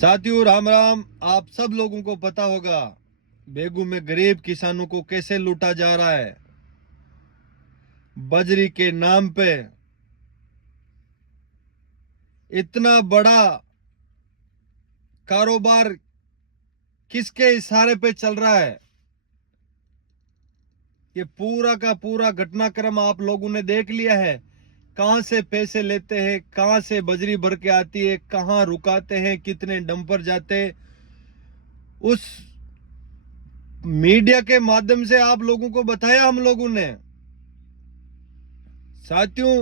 साथियों राम राम। आप सब लोगों को पता होगा बेगू में गरीब किसानों को कैसे लूटा जा रहा है। बजरी के नाम पे इतना बड़ा कारोबार किसके इशारे पे चल रहा है, ये पूरा का पूरा घटनाक्रम आप लोगों ने देख लिया है। कहां से पैसे लेते हैं, कहां से बजरी भर के आती है, कहां रुकाते हैं, कितने डंपर जाते हैं। उस मीडिया के माध्यम से आप लोगों को बताया हम लोगों ने। साथियों,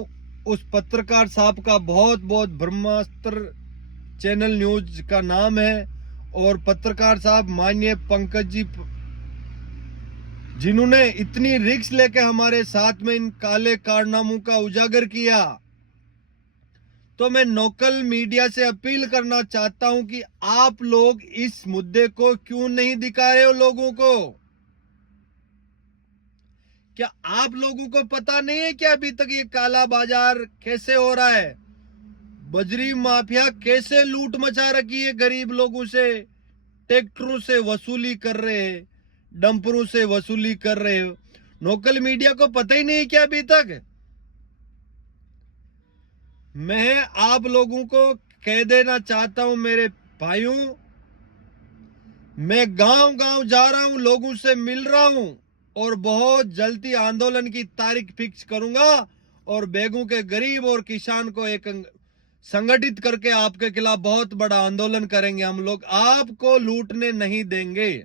उस पत्रकार साहब का बहुत बहुत ब्रह्मास्त्र चैनल न्यूज का नाम है, और पत्रकार साहब माननीय पंकज जी, जिन्होंने इतनी रिस्क लेके हमारे साथ में इन काले कारनामों का उजागर किया। तो मैं लोकल मीडिया से अपील करना चाहता हूं कि आप लोग इस मुद्दे को क्यों नहीं दिखा रहे हो लोगों को। क्या आप लोगों को पता नहीं है कि अभी तक ये काला बाजार कैसे हो रहा है, बजरी माफिया कैसे लूट मचा रखी है गरीब लोगों से, ट्रैक्टरों से वसूली कर रहे हैं, डंपरों से वसूली कर रहे हो। लोकल मीडिया को पता ही नहीं क्या अभी तक। मैं आप लोगों को कह देना चाहता हूं मेरे भाइयों, मैं गांव गांव जा रहा हूं, लोगों से मिल रहा हूं, और बहुत जल्दी आंदोलन की तारीख फिक्स करूंगा, और बेगू के गरीब और किसान को एक संगठित करके आपके खिलाफ बहुत बड़ा आंदोलन करेंगे। हम लोग आपको लूटने नहीं देंगे।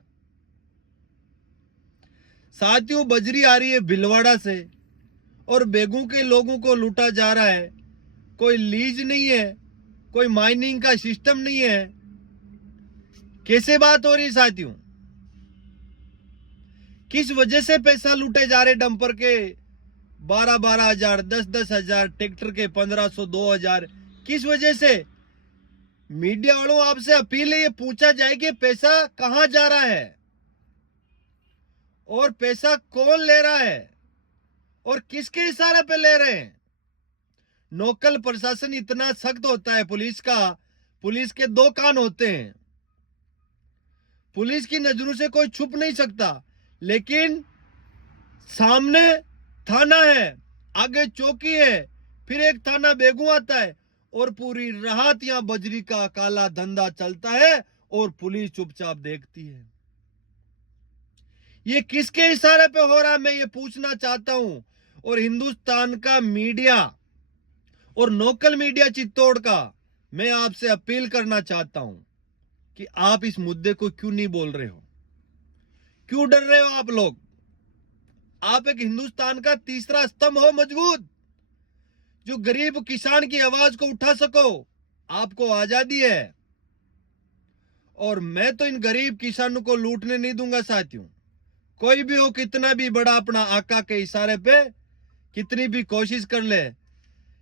साथियों, बजरी आ रही है भिलवाड़ा से और बेगू के लोगों को लूटा जा रहा है। कोई लीज नहीं है, कोई माइनिंग का सिस्टम नहीं है। कैसे बात हो रही साथियों? किस वजह से पैसा लूटे जा रहे? डंपर के 12-12 हजार, 10-10 हजार, ट्रैक्टर के 1500, 2000, किस वजह से? मीडिया वालों, आपसे अपील है, ये पूछा जाए कि पैसा कहां जा रहा है और पैसा कौन ले रहा है और किसके इशारे पे ले रहे हैं। लोकल प्रशासन इतना सख्त होता है पुलिस का, पुलिस के दो कान होते हैं, पुलिस की नजरों से कोई छुप नहीं सकता। लेकिन सामने थाना है, आगे चौकी है, फिर एक थाना बेगू आता है, और पूरी रात यहां बजरी का काला धंधा चलता है और पुलिस चुपचाप देखती है। ये किसके इशारे पे हो रहा है, मैं ये पूछना चाहता हूं। और हिंदुस्तान का मीडिया और लोकल मीडिया चित्तौड़ का मैं आपसे अपील करना चाहता हूं कि आप इस मुद्दे को क्यों नहीं बोल रहे हो, क्यों डर रहे हो आप लोग? आप एक हिंदुस्तान का तीसरा स्तंभ हो मजबूत, जो गरीब किसान की आवाज को उठा सको। आपको आजादी है, और मैं तो इन गरीब किसानों को लूटने नहीं दूंगा साथियों। कोई भी हो, कितना भी बड़ा अपना आका के इशारे पे कितनी भी कोशिश कर ले,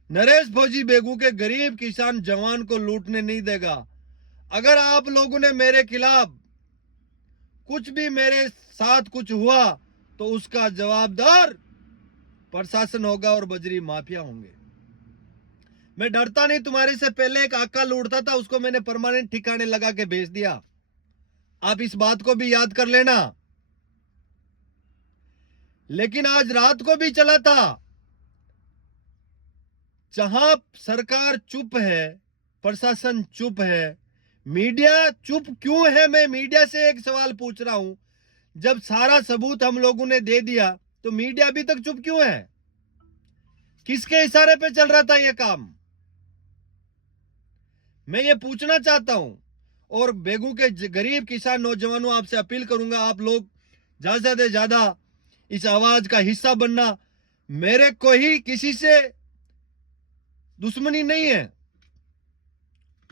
नरेश फौजी बेगू के गरीब किसान जवान को लूटने नहीं देगा। अगर आप लोगों ने मेरे खिलाफ कुछ भी, मेरे साथ कुछ हुआ, तो उसका जवाबदार प्रशासन होगा और बजरी माफिया होंगे। मैं डरता नहीं। तुम्हारे से पहले एक आका लूटता था, उसको मैंने परमानेंट ठिकाने लगा के भेज दिया। आप इस बात को भी याद कर लेना। लेकिन आज रात को भी चला था। जहां सरकार चुप है, प्रशासन चुप है, मीडिया चुप क्यों है? मैं मीडिया से एक सवाल पूछ रहा हूं। जब सारा सबूत हम लोगों ने दे दिया, तो मीडिया अभी तक चुप क्यों है? किसके इशारे पे चल रहा था यह काम? मैं ये पूछना चाहता हूं। और बेगू के गरीब किसान नौजवानों, आपसे अपील करूंगा, आप लोग ज्यादा से ज्यादा इस आवाज का हिस्सा बनना। मेरे को ही किसी से दुश्मनी नहीं है,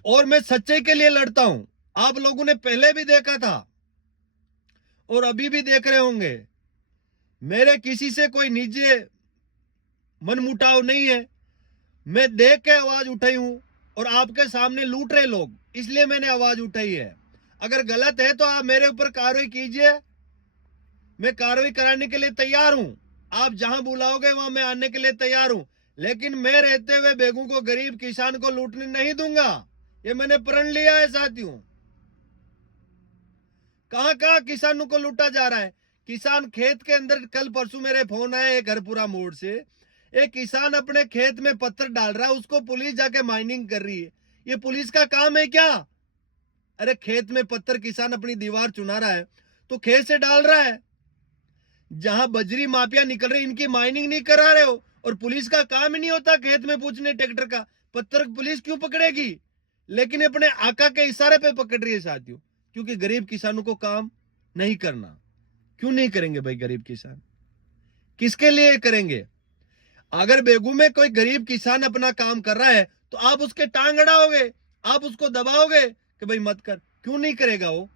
और मैं सच्चाई के लिए लड़ता हूं। आप लोगों ने पहले भी देखा था और अभी भी देख रहे होंगे। मेरे किसी से कोई निजी मनमुटाव नहीं है। मैं देख के आवाज उठाई हूं, और आपके सामने लूट रहे लोग, इसलिए मैंने आवाज उठाई है। अगर गलत है तो आप मेरे ऊपर कार्रवाई कीजिए, मैं कार्रवाई कराने के लिए तैयार हूं। आप जहां बुलाओगे वहां मैं आने के लिए तैयार हूं। लेकिन मैं रहते हुए बेगू को, गरीब किसान को लूटने नहीं दूंगा। ये मैंने प्रण लिया है साथियों। कहां कहां किसानों को लूटा जा रहा है। किसान खेत के अंदर, कल परसों मेरे फोन आया एक हरपुरा मोड़ से, एक किसान अपने खेत में पत्थर डाल रहा है, उसको पुलिस जाके माइनिंग कर रही है। ये पुलिस का काम है क्या? अरे खेत में पत्थर किसान अपनी दीवार चुना रहा है तो खेत से डाल रहा है। जहां बजरी माफिया निकल रही, इनकी माइनिंग नहीं करा रहे हो, और पुलिस का काम ही नहीं होता खेत में पूछने ट्रैक्टर का। पत्थर पुलिस क्यों पकड़ेगी? लेकिन अपने आका के इशारे पे पकड़ रही है साथियों, क्योंकि गरीब किसानों को काम नहीं करना। क्यों नहीं करेंगे भाई गरीब किसान? किसके लिए करेंगे? अगर बेगू में कोई गरीब किसान अपना काम कर रहा है तो आप उसके टांग अड़ाओगे, आप उसको दबाओगे कि भाई मत कर। क्यों नहीं करेगा वो?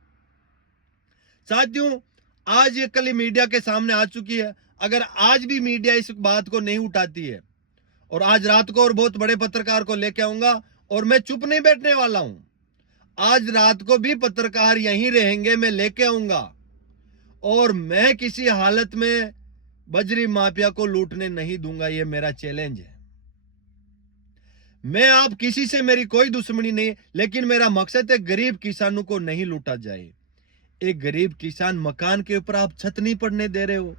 साथियों, आज ये कल मीडिया के सामने आ चुकी है। अगर आज भी मीडिया इस बात को नहीं उठाती है, और आज रात को और बहुत बड़े पत्रकार को लेके आऊंगा, और मैं चुप नहीं बैठने वाला हूं। आज रात को भी पत्रकार यहीं रहेंगे, मैं लेके आऊंगा, और मैं किसी हालत में बजरी माफिया को लूटने नहीं दूंगा। ये मेरा चैलेंज है। मैं आप किसी से, मेरी कोई दुश्मनी नहीं, लेकिन मेरा मकसद है गरीब किसानों को नहीं लूटा जाए। एक गरीब किसान मकान के ऊपर आप छत नहीं पड़ने दे रहे हो।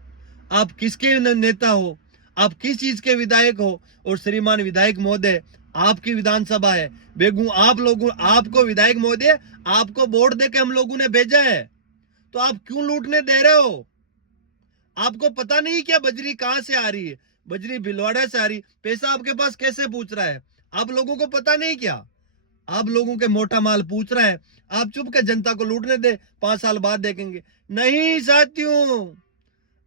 आप किसके नेता हो? आप किस चीज के विधायक हो? और श्रीमान विधायक महोदय, आपकी विधानसभा है बेगू, आप लोगों, आपको विधायक महोदय, आपको वोट देके हम लोगों ने भेजा है, तो आप क्यों लूटने दे रहे हो? आपको पता नहीं क्या बजरी कहां से आ रही है? बजरी भिलवाड़ा से आ रही, पैसा आपके पास कैसे पूछ रहा है? आप लोगों को पता नहीं क्या? आप लोगों के मोटा माल पूछ रहा है, आप चुप के जनता को लूटने दे, 5 साल बाद देखेंगे। नहीं साथियों,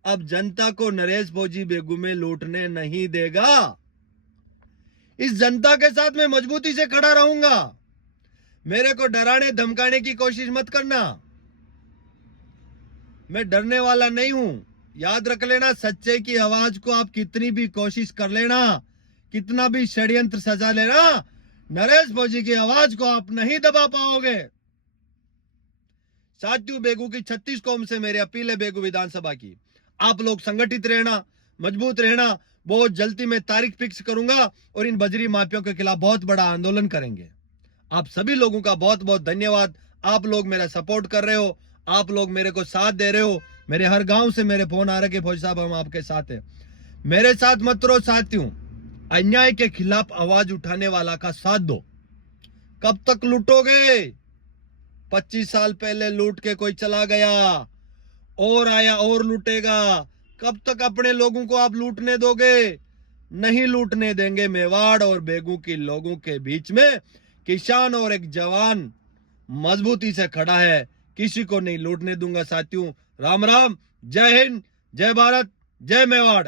अब जनता को नरेश भोजी बेगू में लूटने नहीं देगा। इस जनता के साथ मैं मजबूती से खड़ा रहूंगा। मेरे को डराने धमकाने की कोशिश मत करना। मैं डरने वाला नहीं हूं। याद रख लेना, सच्चे की आवाज को आप कितनी भी कोशिश कर लेना, कितना भी षड्यंत्र सजा लेना, नरेश भोजी की आवाज को आप नहीं दबा पाओगे। साथियों, बेगू की 36 कौम से मेरी अपील है, बेगू विधानसभा की, आप लोग संगठित रहना, मजबूत रहना। बहुत जल्दी मैं तारीख फिक्स करूंगा और इन बजरी माफियों के खिलाफ बहुत बड़ा आंदोलन करेंगे। आप सभी लोगों का बहुत बहुत धन्यवाद। आप लोग मेरा सपोर्ट कर रहे हो, आप लोग मेरे को साथ दे रहे हो। मेरे हर गांव से मेरे फोन आ रहे कि फौजी साहब हम आपके साथ हैं। मेरे साथ मत रहो साथियों, अन्याय के खिलाफ आवाज उठाने वाला का साथ दो। कब तक लूटोगे? 25 साल पहले लूट के कोई चला गया, और आया और लूटेगा। कब तक अपने लोगों को आप लूटने दोगे? नहीं लूटने देंगे। मेवाड़ और बेगू के लोगों के बीच में किसान और एक जवान मजबूती से खड़ा है, किसी को नहीं लूटने दूंगा साथियों। राम राम, जय हिंद, जय भारत, जय मेवाड़।